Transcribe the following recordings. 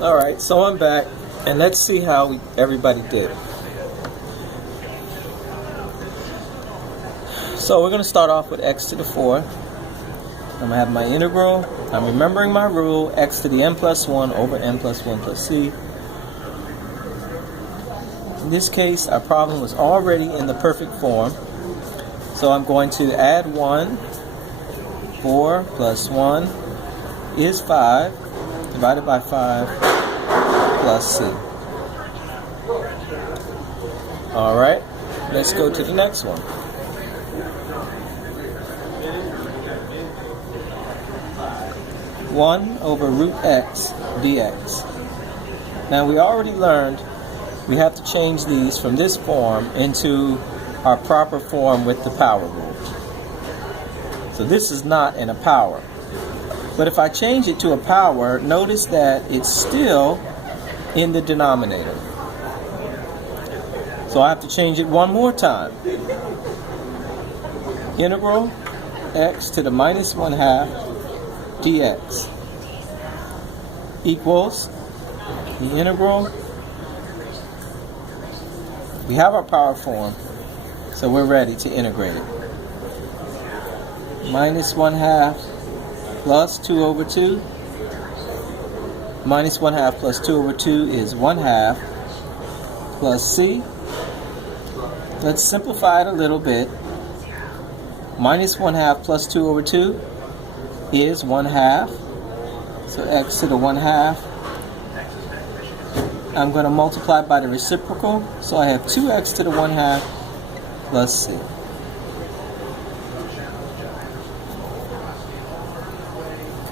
Alright, so I'm back, and let's see how everybody did. So we're going to start off with x to the 4. I'm going to have my integral. I'm remembering my rule, x to the n plus 1 over n plus 1 plus c. In this case, our problem was already in the perfect form. So I'm going to add 1. 4 plus 1 is 5, divided by 5, plus c. Alright, let's go to the next one. One over root x dx. Now we already learned we have to change these from this form into our proper form with the power rule. So this is not in a power. But if I change it to a power, notice that it's still in the denominator. So I have to change it one more time. Integral x to the minus 1/2 dx equals the integral. We have our power form, so we're ready to integrate it. Minus 1/2 plus 2 over 2. Minus 1/2 plus 2 over 2 is 1/2 plus c. Let's simplify it a little bit. Minus 1/2 plus 2 over 2 is 1/2. So x to the 1/2. I'm going to multiply by the reciprocal. So I have 2x to the 1/2 plus c.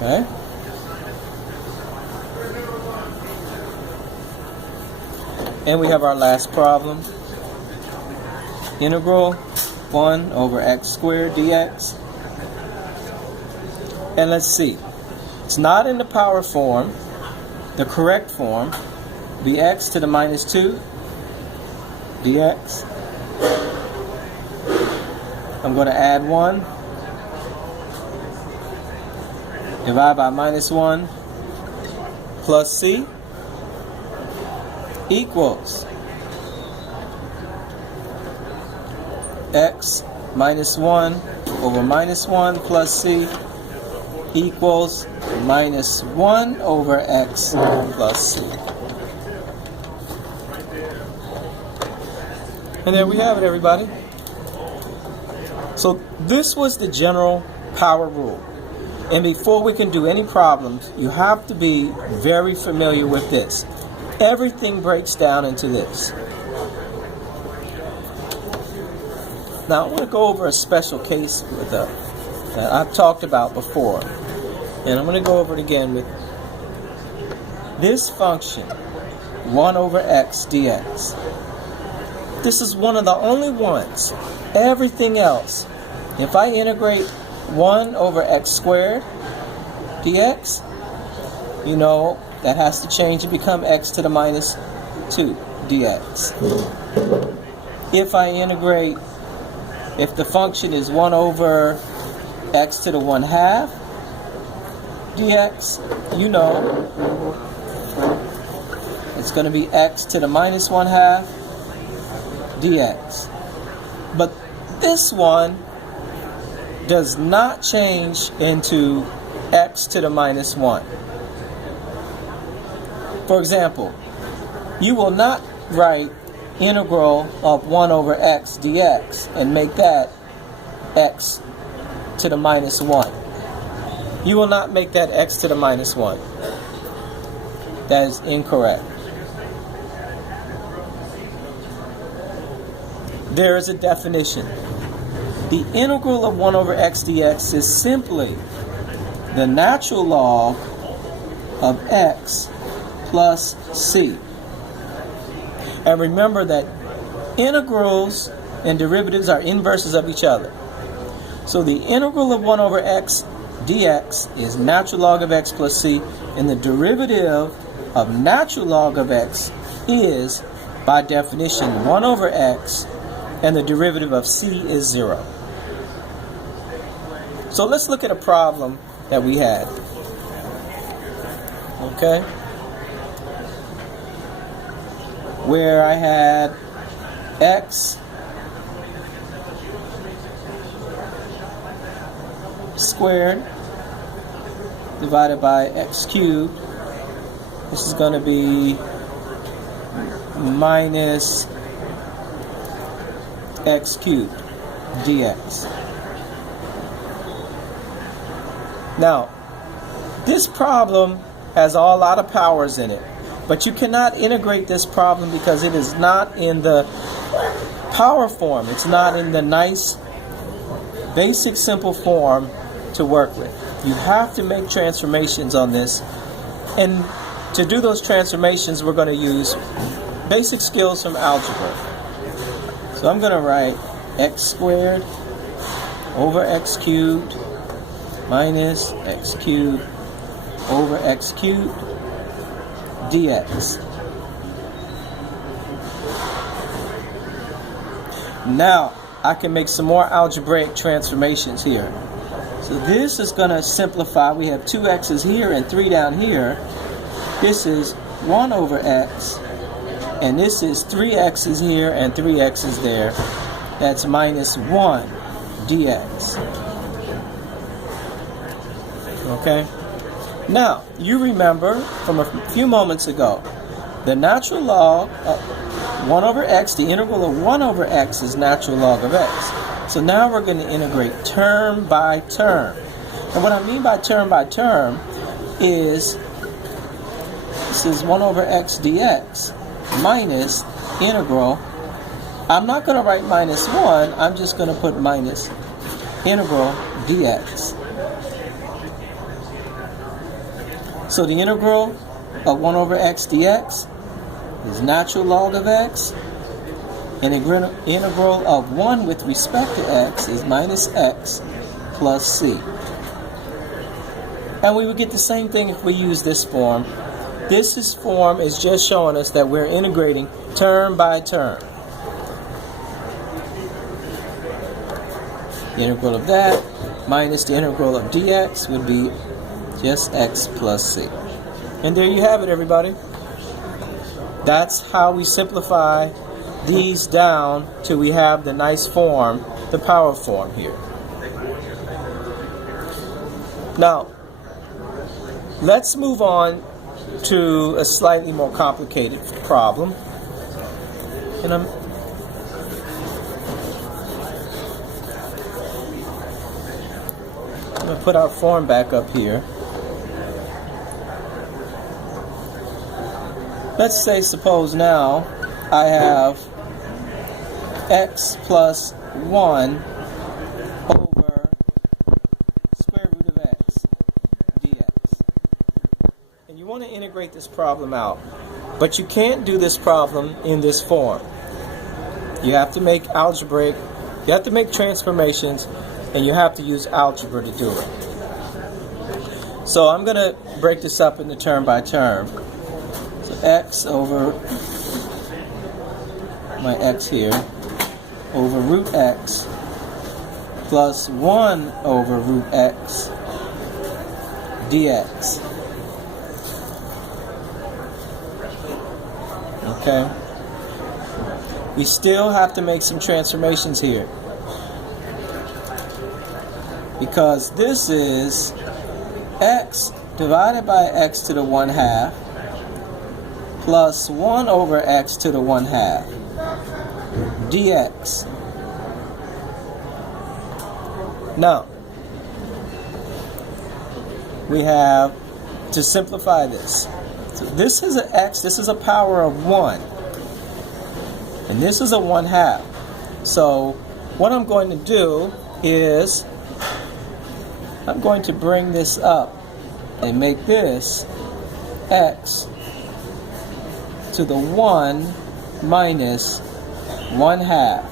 Okay. And we have our last problem. Integral 1 over x squared dx. And let's see. It's not in the power form. The correct form be x to the minus 2 dx. I'm going to add 1. Divide by minus 1 plus c equals x minus 1 over minus 1 plus c equals minus 1 over x plus c. And there we have it, everybody. So this was the general power rule. And before we can do any problems, you have to be very familiar with this. Everything breaks down into this. Now I want to go over a special case with that I've talked about before. And I'm going to go over it again with this function, 1 over x dx. This is one of the only ones. Everything else, if I integrate 1 over x squared dx, you know, that has to change and become x to the minus 2 dx. If I integrate, if the function is 1 over x to the 1/2 dx, you know, it's going to be x to the minus 1/2 dx. But this one does not change into x to the minus 1. For example, you will not write integral of 1 over x dx and make that x to the minus 1. You will not make that x to the minus 1. That is incorrect. There is a definition. The integral of 1 over x dx is simply the natural log of x plus c. And remember that integrals and derivatives are inverses of each other. So the integral of 1 over x dx is natural log of x plus c, and the derivative of natural log of x is, by definition, 1 over x, and the derivative of c is 0. So let's look at a problem that we had. Okay? where I had x squared divided by x cubed. This is going to be minus x cubed dx. Now, this problem has a lot of powers in it, but you cannot integrate this problem because it is not in the power form. It's not in the nice, basic, simple form to work with. You have to make transformations on this, and to do those transformations, we're going to use basic skills from algebra. So I'm going to write x squared over x cubed minus x cubed over x cubed dx. Now I can make some more algebraic transformations here. So this is going to simplify. We have 2 x's here and 3 down here. This is 1 over x, and this is 3 x's here and 3 x's there. That's minus 1 dx. Okay? Now, you remember from a few moments ago, the natural log of 1 over x, the integral of 1 over x is natural log of x. So now we're going to integrate term by term. And what I mean by term is this is 1 over x dx minus integral. I'm not going to write minus 1. I'm just going to put minus integral dx. So the integral of 1 over x dx is natural log of x. And the integral of 1 with respect to x is minus x plus c. And we would get the same thing if we use this form. This form is just showing us that we're integrating term by term. The integral of that minus the integral of dx would be just x plus c. And there you have it, everybody. That's how we simplify these down till we have the nice form, the power form here. Now, let's move on to a slightly more complicated problem. And I'm going to put our form back up here. Let's say, suppose now I have x plus 1 over square root of x dx. And you want to integrate this problem out. But you can't do this problem in this form. You have to make algebraic, you have to make transformations, and you have to use algebra to do it. So I'm going to break this up into term by term. So x over my x here over root x plus 1 over root x dx. Okay? We still have to make some transformations here, because this is x divided by x to the 1/2 plus 1 over x to the 1/2 dx. Now, we have to simplify this. So this is an x, this is a power of 1. And this is a 1/2. So what I'm going to do is I'm going to bring this up and make this x to the 1 minus 1/2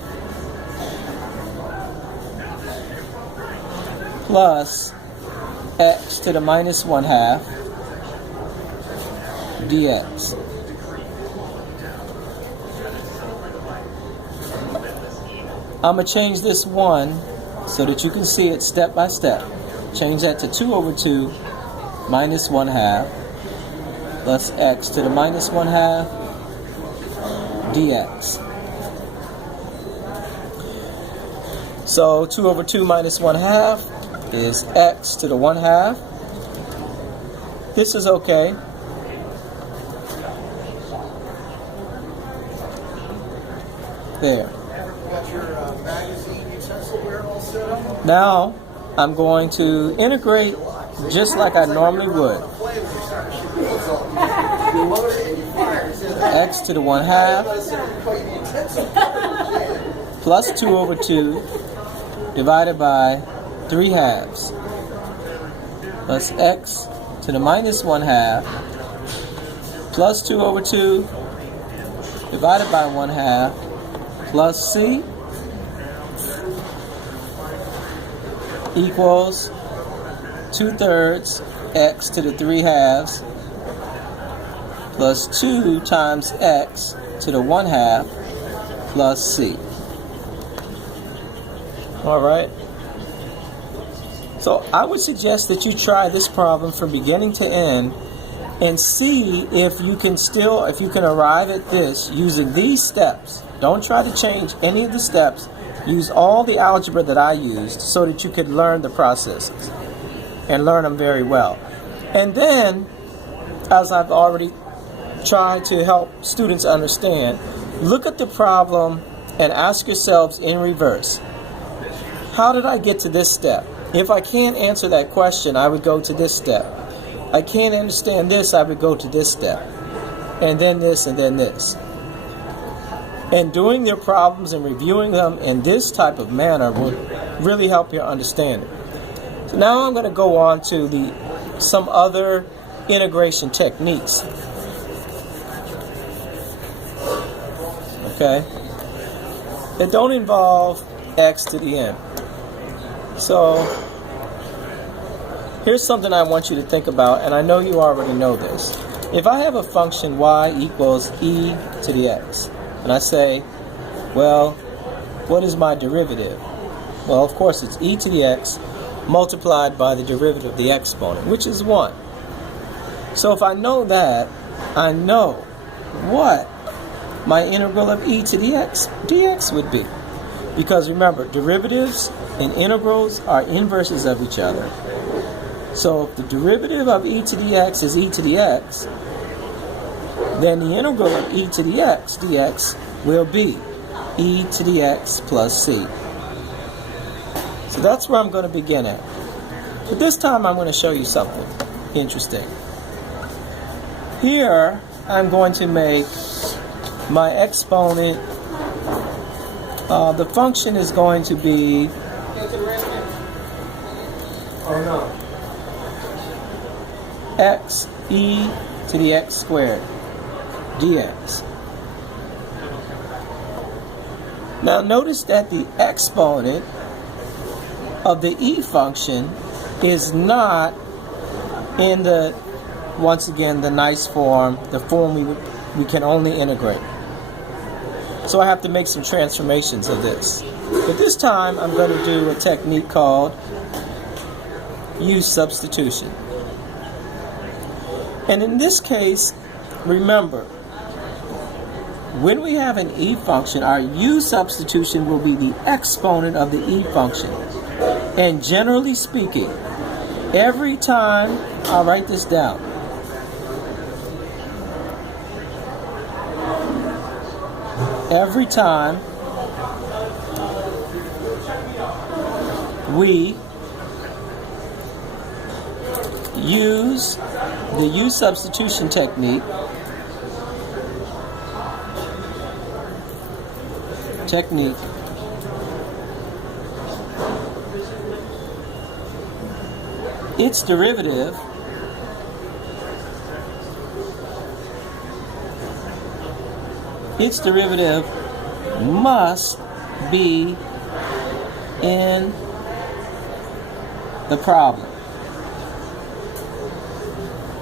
plus x to the minus 1/2 dx. I'm going to change this 1 so that you can see it step by step. Change that to 2 over 2 minus 1/2 plus x to the minus 1/2 dx. So 2 over 2 minus 1/2 is x to the 1/2. This is okay. There. Got your magazine utensilware all set up? Now I'm going to integrate just like I normally would. X to the 1/2 plus 2 over 2 divided by 3/2 plus x to the minus 1/2 plus 2 over 2 divided by 1/2 plus c equals 2/3 x to the 3/2 plus 2 times x to the 1/2 plus c. Alright. So I would suggest that you try this problem from beginning to end and see if you can arrive at this using these steps. Don't try to change any of the steps. Use all the algebra that I used so that you could learn the processes and learn them very well. And then, as I've already tried to help students understand, look at the problem and ask yourselves in reverse. How did I get to this step? If I can't answer that question, I would go to this step. I can't understand this, I would go to this step. And then this, and then this. And doing their problems and reviewing them in this type of manner will really help your understanding. So now I'm going to go on to some other integration techniques. Okay? That don't involve x to the n. So here's something I want you to think about, and I know you already know this. If I have a function y equals e to the x, and I say, well, what is my derivative? Well, of course, it's e to the x multiplied by the derivative of the exponent, which is 1. So if I know that, I know what my integral of e to the x dx would be. Because remember, derivatives and integrals are inverses of each other. So if the derivative of e to the x is e to the x, then the integral of e to the x dx will be e to the x plus c. So that's where I'm going to begin at. But this time I'm going to show you something interesting. Here I'm going to make my exponent, the function is going to be x e to the x squared dx. Now notice that the exponent of the e function is not in the, once again, the nice form, the form we can only integrate. So I have to make some transformations of this. But this time I'm going to do a technique called use substitution. And in this case, remember, when we have an e function, our u substitution will be the exponent of the e function. And generally speaking, every time, I'll write this down. Every time we use the u substitution technique, its derivative must be in the problem.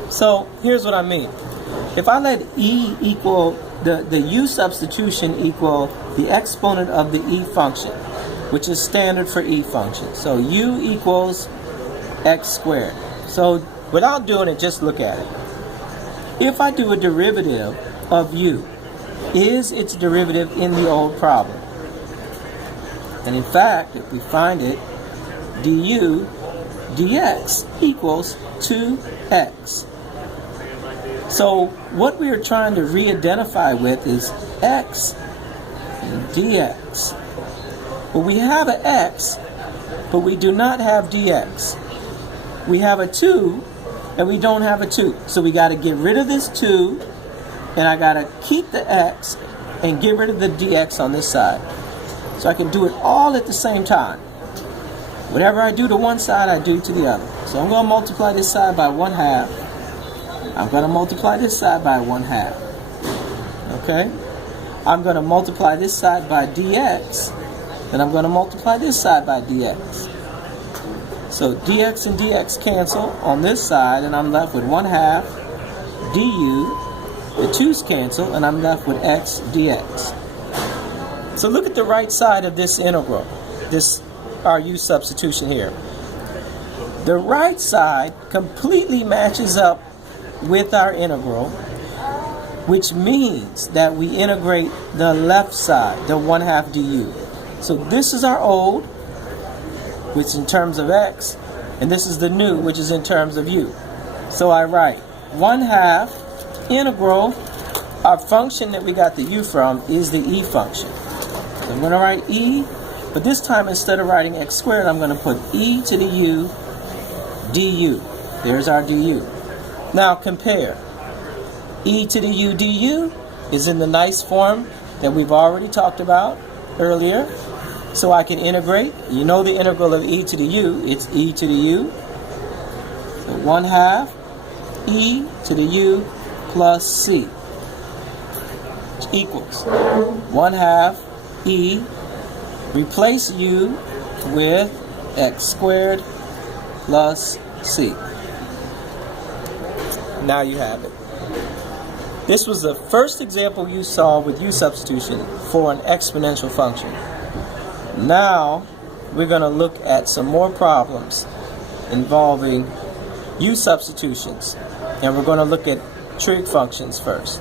So here's what I mean. If I let e equal the u substitution equal the exponent of the e function, which is standard for e functions. So u equals x squared. So without doing it, just look at it. If I do a derivative of u, is its derivative in the old problem. And in fact, if we find it, du dx equals 2x. So what we are trying to re-identify with is x and dx. Well, we have an x, but we do not have dx. We have a 2, and we don't have a 2. So we got to get rid of this 2, and I got to keep the x and get rid of the dx on this side. So I can do it all at the same time. Whatever I do to one side, I do to the other. So I'm going to multiply this side by 1/2. I'm going to multiply this side by 1/2. Okay? I'm going to multiply this side by dx, and I'm going to multiply this side by dx. So dx and dx cancel on this side, and I'm left with 1/2 du. The 2's cancel, and I'm left with x dx. So look at the right side of this integral, this our u substitution here. The right side completely matches up with our integral, which means that we integrate the left side, the 1/2 du. So this is our old, which is in terms of x, and this is the new, which is in terms of u. So I write 1/2 integral, our function that we got the u from is the e function. So I'm going to write e, but this time instead of writing x squared, I'm going to put e to the u du. There's our du. Now compare. E to the u du is in the nice form that we've already talked about earlier. So I can integrate. You know the integral of e to the u, it's e to the u. So 1/2 e to the u plus c, which equals 1/2 e, replace u with x squared plus c. Now you have it. This was the first example you saw with u substitution for an exponential function. Now we're going to look at some more problems involving u substitutions, and we're going to look at trig functions first.